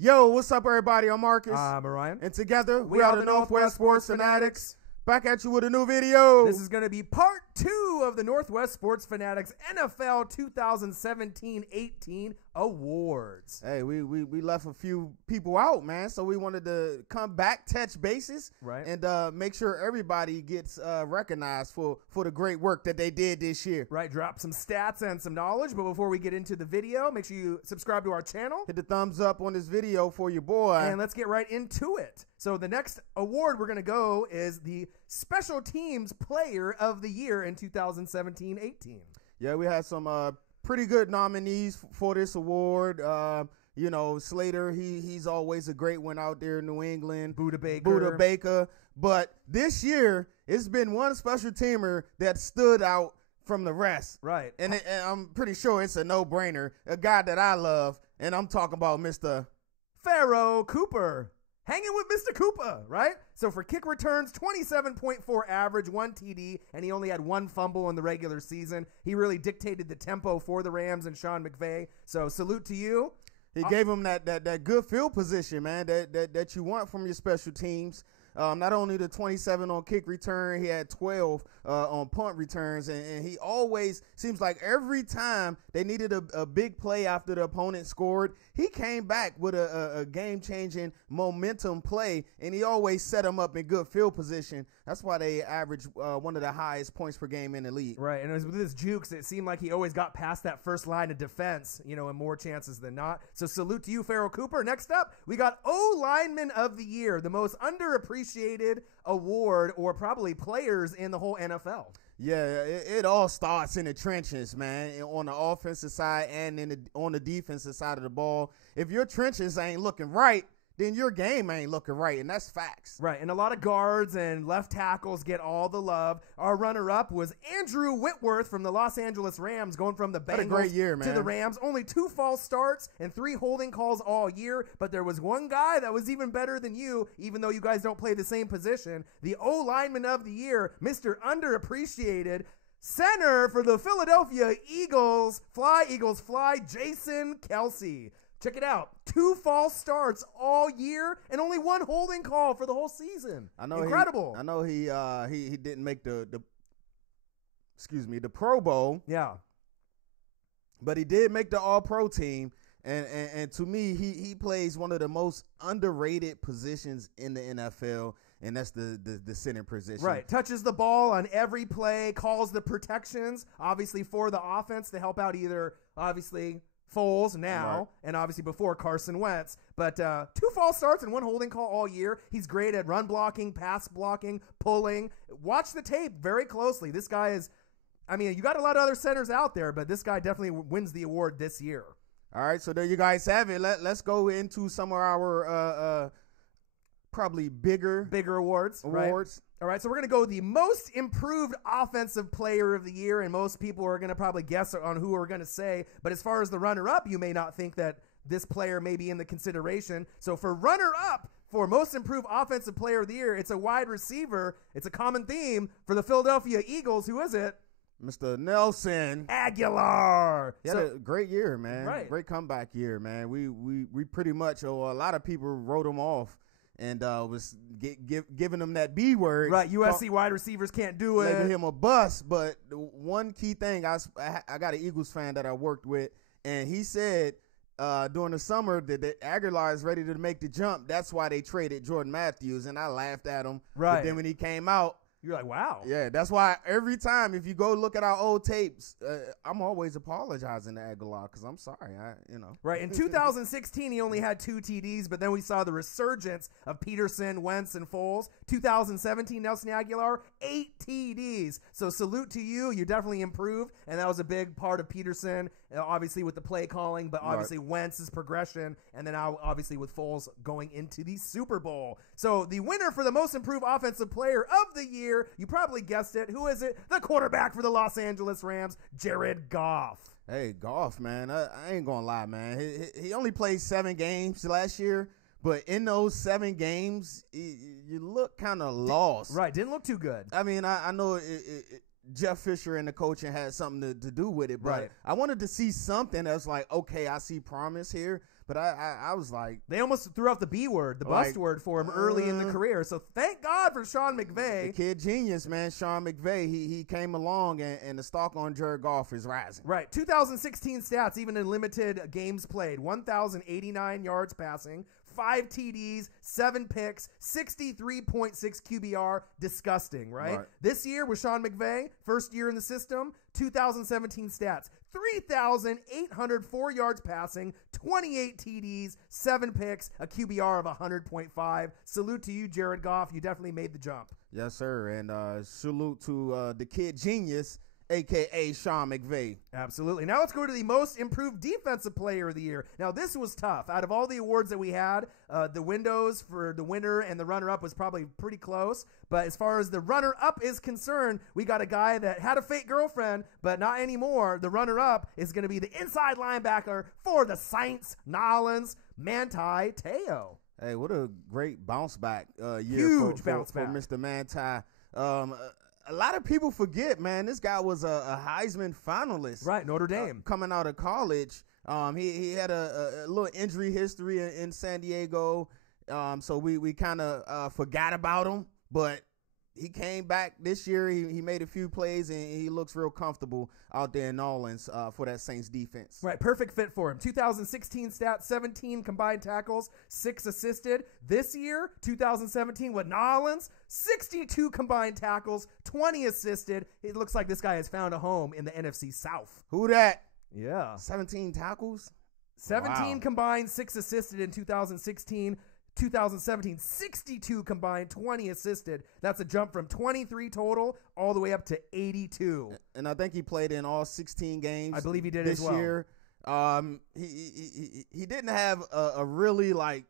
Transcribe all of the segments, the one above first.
Yo, what's up, everybody? I'm Marcus. I'm Orion. And together, we are the Northwest Sports Fanatics. Back at you with a new video. This is going to be part 2 of the Northwest Sports Fanatics NFL 2017-18 awards. Hey, we left a few people out, man, so we wanted to come back, touch bases, right, and make sure everybody gets recognized for the great work that they did this year. Right, drop some stats and some knowledge, but before we get into the video, make sure you subscribe to our channel. Hit the thumbs up on this video for your boy. And let's get right into it. So the next award we're going to go is the Special Teams Player of the Year in 2017-18. Yeah, we had some pretty good nominees for this award. You know, Slater, he's always a great one out there in New England. Buda Baker. But this year, it's been one special teamer that stood out from the rest. Right. And I'm pretty sure it's a no-brainer. A guy that I love, and I'm talking about Mr. Pharaoh Cooper. Hanging with Mr. Koopa, right? So for kick returns, 27.4 average, 1 TD, and he only had 1 fumble in the regular season. He really dictated the tempo for the Rams and Sean McVay. So salute to you. He gave him that good field position, man, that you want from your special teams. Not only the 27 on kick return, he had 12 on punt returns, and he always seems like every time they needed a big play after the opponent scored, he came back with a game-changing momentum play, and he always set them up in good field position. That's why they average one of the highest points per game in the league. Right, and with his jukes, it seemed like he always got past that first line of defense, you know, in more chances than not. So salute to you, Pharaoh Cooper. Next up, we got O-Lineman of the Year, the most underappreciated award or probably players in the whole NFL. Yeah, it all starts in the trenches, man, on the offensive side and on the defensive side of the ball. If your trenches ain't looking right, then your game ain't looking right, and that's facts. Right, and a lot of guards and left tackles get all the love. Our runner-up was Andrew Whitworth from the Los Angeles Rams, going from the Bengals great year, man, to the Rams. Only 2 false starts and 3 holding calls all year, but there was one guy that was even better than you, even though you guys don't play the same position. The O-Lineman of the Year, Mr. Underappreciated, center for the Philadelphia Eagles, fly, Jason Kelce. Check it out. 2 false starts all year and only 1 holding call for the whole season. I know. Incredible. I know he didn't make the Pro Bowl. Yeah. But he did make the All-Pro team. And to me, he plays one of the most underrated positions in the NFL, and that's the center position. Right. Touches the ball on every play, calls the protections, obviously for the offense to help out either, obviously, Foles now, right, and obviously before Carson Wentz. But 2 false starts and 1 holding call all year. He's great at run blocking, pass blocking, pulling. Watch the tape very closely. This guy is, I mean, you got a lot of other centers out there, but this guy definitely wins the award this year. All right, so there you guys have it. Let's go into some of our probably bigger awards. Right? All right, so we're going to go the most improved offensive player of the year, and most people are going to probably guess on who we're going to say. But as far as the runner-up, you may not think that this player may be in the consideration. So for runner-up for most improved offensive player of the year, it's a wide receiver. It's a common theme for the Philadelphia Eagles. Who is it? Mr. Nelson Aguilar. He had a great year, man. Right. Great comeback year, man. We pretty much, a lot of people wrote him off and was giving him that B word. Right, USC wide receivers can't do it. Labeled him a bust, but the one key thing, I got an Eagles fan that I worked with, and he said during the summer that Aguilar is ready to make the jump. That's why they traded Jordan Matthews, and I laughed at him. Right. But then when he came out, you're like, wow. Yeah, that's why every time if you go look at our old tapes, I'm always apologizing to Aguilar because I'm sorry, Right, in 2016, he only had 2 TDs, but then we saw the resurgence of Peterson, Wentz, and Foles. 2017, Nelson Aguilar, 8 TDs. So salute to you. You definitely improved, and that was a big part of Peterson, obviously with the play calling, but obviously Wentz's progression, and then now obviously with Foles going into the Super Bowl. So the winner for the most improved offensive player of the year, you probably guessed it. Who is it? The quarterback for the Los Angeles Rams, Jared Goff. Hey, Goff, man. I ain't going to lie, man. He only played 7 games last year, but in those 7 games, you look kind of lost. Right, didn't look too good. I mean, I know Jeff Fisher and the coaching had something to do with it, but I wanted to see something that's like, okay, I see promise here. But I was like, they almost threw out the B word, the bust word for him early in the career. So thank God for Sean McVay. The kid genius, man, Sean McVay. He came along, and the stock on Jared Goff is rising. Right. 2016 stats, even in limited games played. 1,089 yards passing, 5 TDs, 7 picks, 63.6 QBR. Disgusting, right? This year with Sean McVay, first year in the system, 2017 stats. 3,804 yards passing, 28 TDs, 7 picks, a QBR of 100.5. Salute to you, Jared Goff. You definitely made the jump. Yes, sir. And salute to the kid genius, a.k.a. Sean McVay. Absolutely. Now let's go to the most improved defensive player of the year. Now, this was tough. Out of all the awards that we had, the windows for the winner and the runner-up was probably pretty close. But as far as the runner-up is concerned, we got a guy that had a fake girlfriend, but not anymore. The runner-up is going to be the inside linebacker for the Saints, Nolans, Manti Te'o. Hey, what a great bounce back year Huge bounce back for Mr. Manti. A lot of people forget, man, this guy was a Heisman finalist. Right, Notre Dame. Coming out of college. He had a little injury history in San Diego, so we kind of forgot about him. But he came back this year. He made a few plays, and he looks real comfortable out there in New Orleans for that Saints defense. Right, perfect fit for him. 2016 stats, 17 combined tackles, 6 assisted. This year, 2017 with New Orleans, 62 combined tackles, 20 assisted. It looks like this guy has found a home in the NFC South. Who that? Yeah. 17 tackles? 17 combined, 6 assisted in 2016. 2017, 62 combined, 20 assisted. That's a jump from 23 total all the way up to 82. And I think he played in all 16 games. I believe he did this as well. Year. He didn't have a really like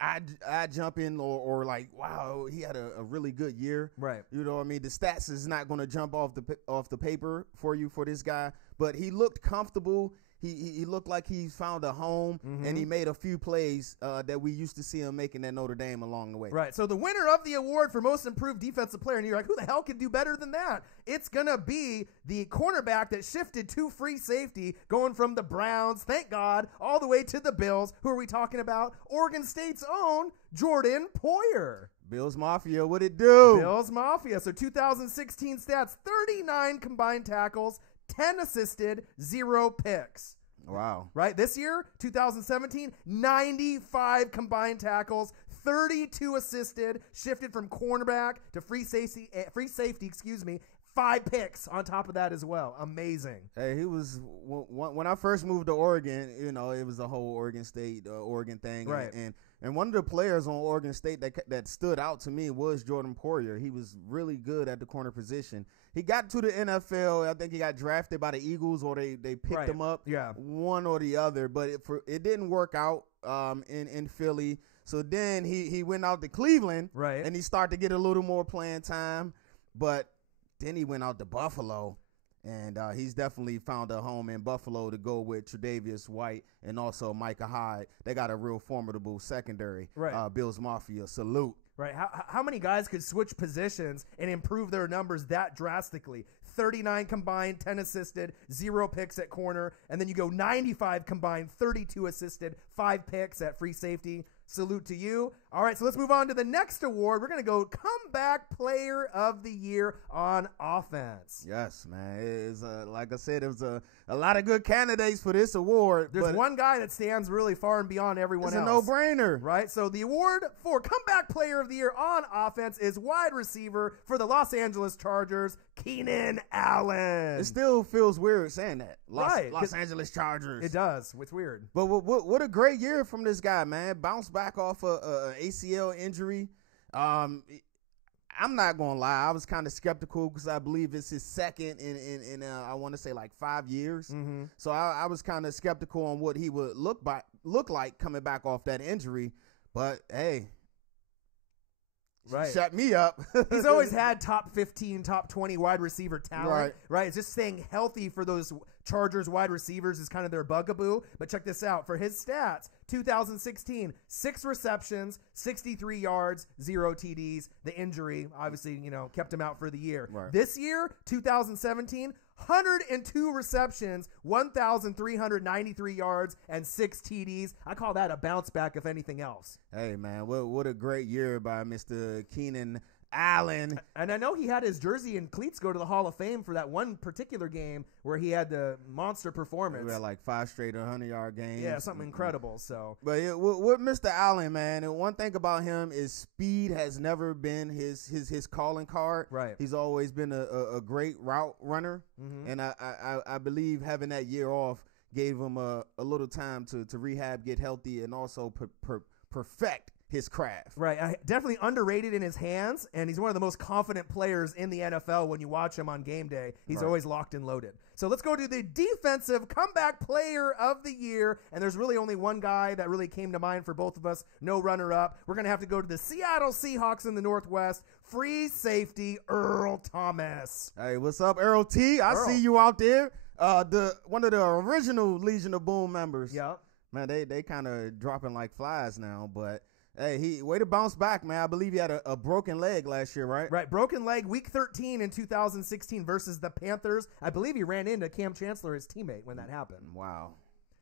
eye jumping or like, wow, he had a really good year. Right. You know what I mean? The stats is not going to jump off the paper for you for this guy, but he looked comfortable. He looked like he found a home, and he made a few plays that we used to see him making at Notre Dame along the way. Right. So the winner of the award for most improved defensive player, and you're like, who the hell could do better than that? It's going to be the cornerback that shifted to free safety, going from the Browns, thank God, all the way to the Bills. Who are we talking about? Oregon State's own Jordan Poyer. Bills Mafia, what it do? Bills Mafia. So 2016 stats, 39 combined tackles, 10 assisted, 0 picks. Wow. Right? This year, 2017, 95 combined tackles, 32 assisted, shifted from cornerback to free safety, 5 picks on top of that as well. Amazing. Hey, he was when I first moved to Oregon, you know, it was the whole Oregon State, Oregon thing. Right. And one of the players on Oregon State that stood out to me was Jordan Poyer. He was really good at the corner position. He got to the NFL. I think he got drafted by the Eagles, or they picked him up. Yeah. One or the other. But it didn't work out in Philly. So then he went out to Cleveland. Right. And he started to get a little more playing time. But then he went out to Buffalo. And he's definitely found a home in Buffalo to go with Tre'Davious White and also Micah Hyde. They got a real formidable secondary. Right. Bills Mafia, salute. Right. How many guys could switch positions and improve their numbers that drastically? 39 combined, 10 assisted, 0 picks at corner. And then you go 95 combined, 32 assisted, 5 picks at free safety. Salute to you. All right, so let's move on to the next award. We're going to go Comeback Player of the Year on offense. Yes, man. It's like I said, there's a lot of good candidates for this award. There's one guy that stands really far and beyond everyone else. It's a no-brainer. Right? So the award for Comeback Player of the Year on offense is wide receiver for the Los Angeles Chargers, Keenan Allen. It still feels weird saying that. Los Right, Angeles Chargers. It does. It's weird. But what a great year from this guy, man. Bounced back off a ACL injury. I'm not gonna lie, I was kind of skeptical because I believe it's his second in I want to say like 5 years. Mm-hmm. So I was kind of skeptical on what he would look like coming back off that injury. But hey, right, shut me up. He's always had top 15, top 20 wide receiver talent. Right. It's just staying healthy for those Chargers wide receivers is kind of their bugaboo. But check this out. For his stats, 2016, 6 receptions, 63 yards, 0 TDs. The injury, obviously, kept him out for the year. Right. This year, 2017, 102 receptions, 1,393 yards, and 6 TDs. I call that a bounce back, if anything else. Hey, man, what a great year by Mr. Keenan Allen. And I know he had his jersey and cleats go to the Hall of Fame for that one particular game where he had the monster performance. We had like 5 straight 100-yard games. Yeah, something incredible. So, but with Mr. Allen, man, and one thing about him is speed has never been his calling card. Right. He's always been a great route runner, and I believe having that year off gave him a little time to rehab, get healthy, and also perfect his craft. Right. Definitely underrated in his hands, and he's one of the most confident players in the NFL when you watch him on game day. He's always locked and loaded. So let's go to the defensive comeback player of the year, and there's really only one guy that really came to mind for both of us. No runner-up. We're going to have to go to the Seattle Seahawks in the Northwest. Free safety, Earl Thomas. Hey, what's up, Earl T? I see you out there. One of the original Legion of Boom members. Yep. Man, they kind of dropping like flies now, but hey, way to bounce back, man. I believe he had a broken leg last year, right? Right, broken leg, week 13 in 2016 versus the Panthers. I believe he ran into Cam Chancellor, his teammate, when that happened. Wow.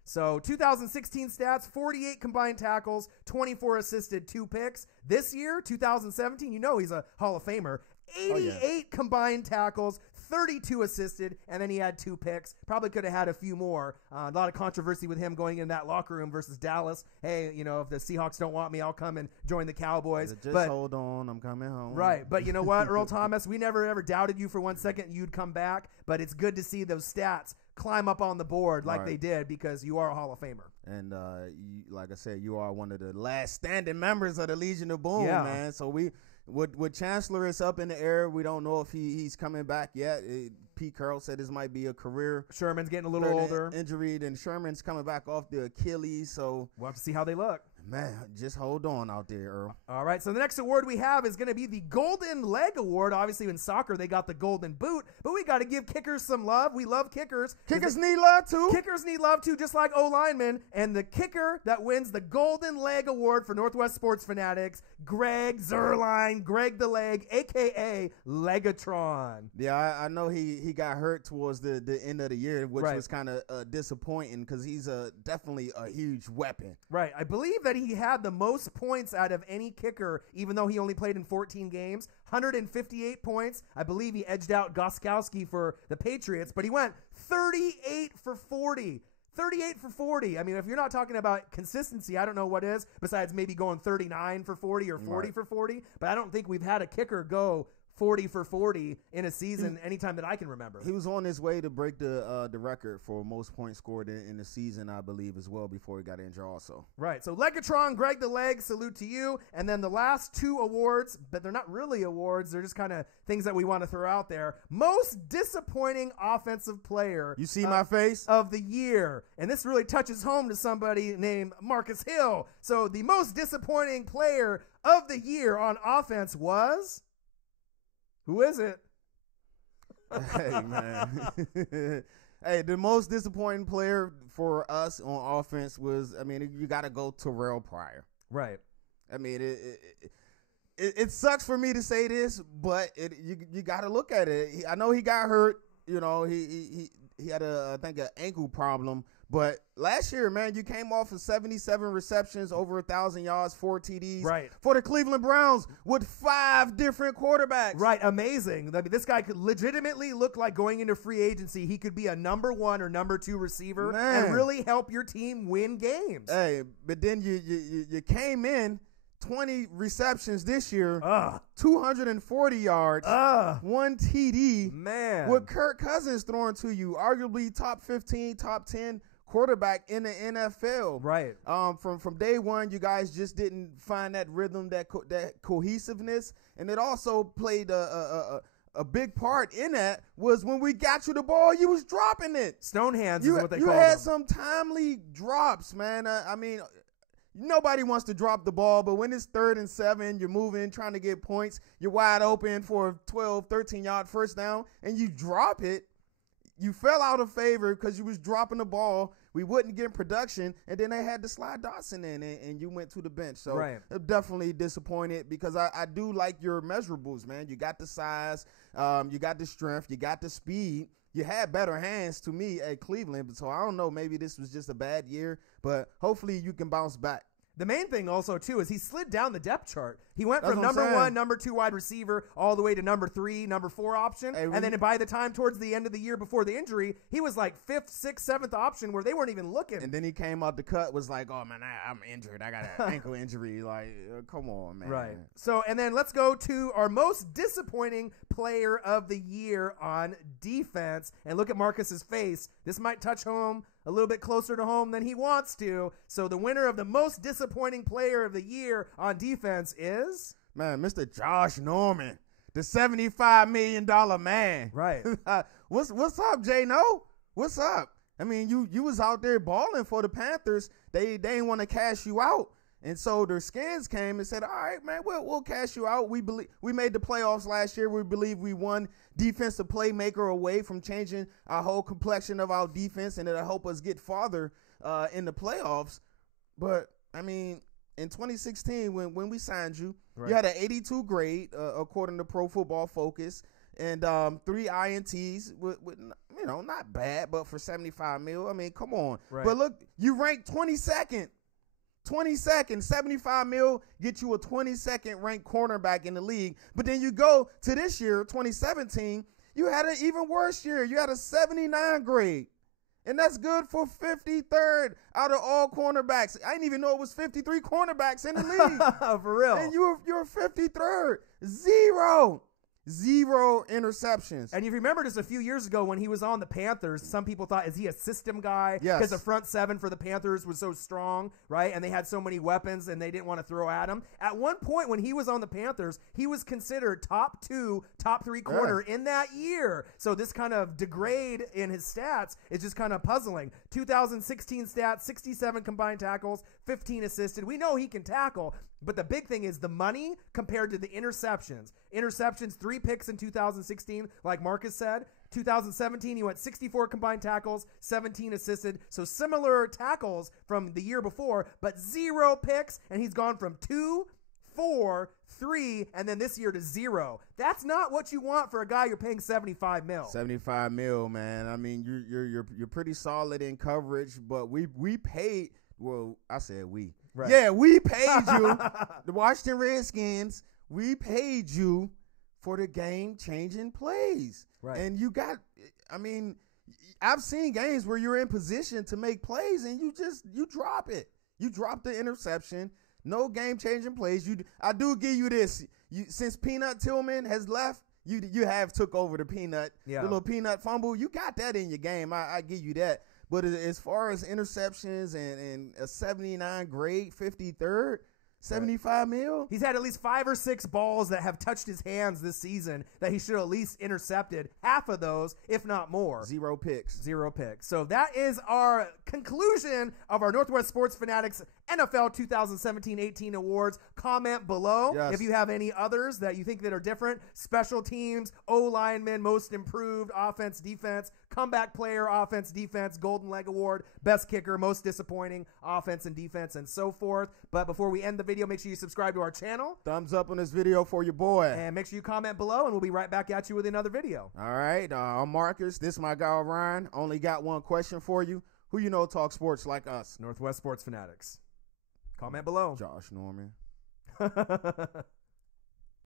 So 2016 stats, 48 combined tackles, 24 assisted, 2 picks. This year, 2017, you know he's a Hall of Famer. 88 combined tackles, 32 assisted, and then he had 2 picks. Probably could have had a few more. A lot of controversy with him going in that locker room versus Dallas. Hey, you know, if the Seahawks don't want me, I'll come and join the Cowboys. Just hold on, I'm coming home. Right, but you know what, Earl Thomas, we never ever doubted you for 1 second you'd come back, but it's good to see those stats climb up on the board like they did because you are a Hall of Famer. And like I said, you are one of the last standing members of the Legion of Boom, man. So with Chancellor is up in the air. We don't know if he's coming back yet. Pete Carroll said this might be a career. Sherman's getting a little older. Injury, and Sherman's coming back off the Achilles. So we'll have to see how they look. Man, just hold on out there, Earl. All right, so the next award we have is going to be the Golden Leg Award. Obviously, in soccer, they got the Golden Boot, but we got to give kickers some love. We love kickers. Kickers need love, too. Kickers need love, too, just like O-linemen. And the kicker that wins the Golden Leg Award for Northwest Sports Fanatics, Greg Zuerlein, Greg the Leg, a.k.a. Legatron. Yeah, I know he got hurt towards the end of the year, which was kind of disappointing because he's definitely a huge weapon. Right. I believe that he had the most points out of any kicker, even though he only played in 14 games. 158 points. I believe he edged out Gostkowski for the Patriots, but he went 38 for 40. 38 for 40. I mean, if you're not talking about consistency, I don't know what is, besides maybe going 39 for 40 or 40 for 40. But I don't think we've had a kicker go 40 for 40 in a season anytime that I can remember. He was on his way to break the record for most points scored in the season, I believe, as well, before he got injured also. Right. So Legatron, Greg the Leg, salute to you. And then the last 2 awards, but they're not really awards. They're just kind of things that we want to throw out there. Most disappointing offensive player. You see my face? Of the year. And this really touches home to somebody named Marcus Hill. So the most disappointing player of the year on offense was... Who is it? Hey, man. Hey, the most disappointing player for us on offense was, I mean, you got to go Terrell Pryor. Right. I mean, it sucks for me to say this, but you got to look at it. I know he got hurt. You know, he had I think an ankle problem. But last year, man, you came off of 77 receptions, over 1,000 yards, 4 TDs. Right. For the Cleveland Browns with 5 different quarterbacks. Right. Amazing. I mean, this guy could legitimately look like going into free agency. He could be a number 1 or number 2 receiver and really help your team win games. Hey, but then you came in 20 receptions this year, 240 yards, 1 TD. Man. With Kirk Cousins throwing to you, arguably top 15, top 10 quarterback in the NFL. Right. From day one, you guys just didn't find that rhythm, that cohesiveness, and it also played a big part in that was when we got you the ball, you was dropping it. Stone hands is what they call them. You had some timely drops, man. I mean, nobody wants to drop the ball, but when it's 3rd and 7, you're moving, trying to get points, you're wide open for a 12, 13-yard first down, and you drop it. You fell out of favor because you was dropping the ball. We wouldn't get production, and then they had to slide Dotson in, and you went to the bench. So I'm definitely disappointed because I do like your measurables, man. You got the size, you got the strength, you got the speed, you had better hands to me at Cleveland. So I don't know. Maybe this was just a bad year, but hopefully you can bounce back. The main thing also, too, is he slid down the depth chart. He went That's from what I'm number saying. 1, number 2 wide receiver all the way to number 3, number 4 option. Hey, and then by the time towards the end of the year before the injury, he was like 5th, 6th, 7th option where they weren't even looking. And then he came out the cut, was like, oh, man, I'm injured. I got an ankle injury. Like, come on, man. Right. So, and then let's go to our most disappointing player of the year on defense. And look at Marcus's face. This might touch home a little bit closer to home than he wants to. So the winner of the most disappointing player of the year on defense is? Man, Mr. Josh Norman, the $75 million man. Right. What's up, J-No? What's up? I mean, you was out there balling for the Panthers. They didn't want to cash you out. And so their skins came and said, all right, man, we'll cash you out. We made the playoffs last year. We believe we won defensive playmaker away from changing our whole complexion of our defense, and it'll help us get farther in the playoffs. But, I mean, in 2016, when we signed you, you had an 82 grade, according to Pro Football Focus, and 3 INTs with not bad, but for $75 million, I mean, come on. Right. But look, you ranked 22nd. 22nd, $75 million, get you a 22nd ranked cornerback in the league. But then you go to this year, 2017, you had an even worse year. You had a 79 grade. And that's good for 53rd out of all cornerbacks. I didn't even know it was 53 cornerbacks in the league. For real. And you're 53rd. Zero interceptions. And you remember just a few years ago when he was on the Panthers, some people thought, is he a system guy? Yes. Because the front seven for the Panthers was so strong, right? And they had so many weapons and they didn't want to throw at him. At one point when he was on the Panthers, he was considered top 2, top 3 corner in that year. So this kind of degrade in his stats is just kind of puzzling. 2016 stats, 67 combined tackles, 15 assisted. We know he can tackle, but the big thing is the money compared to the interceptions. Interceptions, 3 picks in 2016, like Marcus said. 2017, he went 64 combined tackles, 17 assisted. So similar tackles from the year before, but 0 picks, and he's gone from 2, 4, 3, and then this year to 0. That's not what you want for a guy you're paying $75 million. $75 million, man. I mean, you're pretty solid in coverage, but we paid. Well, I said we. Right. Yeah, we paid you. The Washington Redskins, we paid you for the game-changing plays. Right. And you got, I mean, I've seen games where you're in position to make plays and you drop it. You drop the interception. No game-changing plays. I do give you this. Since Peanut Tillman has left, you have took over the Peanut, the little Peanut fumble. You got that in your game. I give you that. But as far as interceptions and a 79 grade, 53rd, $75 million. He's had at least 5 or 6 balls that have touched his hands this season that he should have at least intercepted. Half of those, if not more. 0 picks. 0 picks. So that is our conclusion of our Northwest Sports Fanatics NFL 2017-18 awards. Comment below if you have any others that you think that are different. Special teams, O-lineman, most improved, offense, defense, comeback player, offense, defense, golden leg award, best kicker, most disappointing, offense and defense, and so forth. But before we end the video, make sure you subscribe to our channel. Thumbs up on this video for your boy. And make sure you comment below, and we'll be right back at you with another video. All right. I'm Marcus. This is my guy, Ryan. Only got one question for you. Who you know talk sports like us? Northwest Sports Fanatics. Comment below. Josh Norman.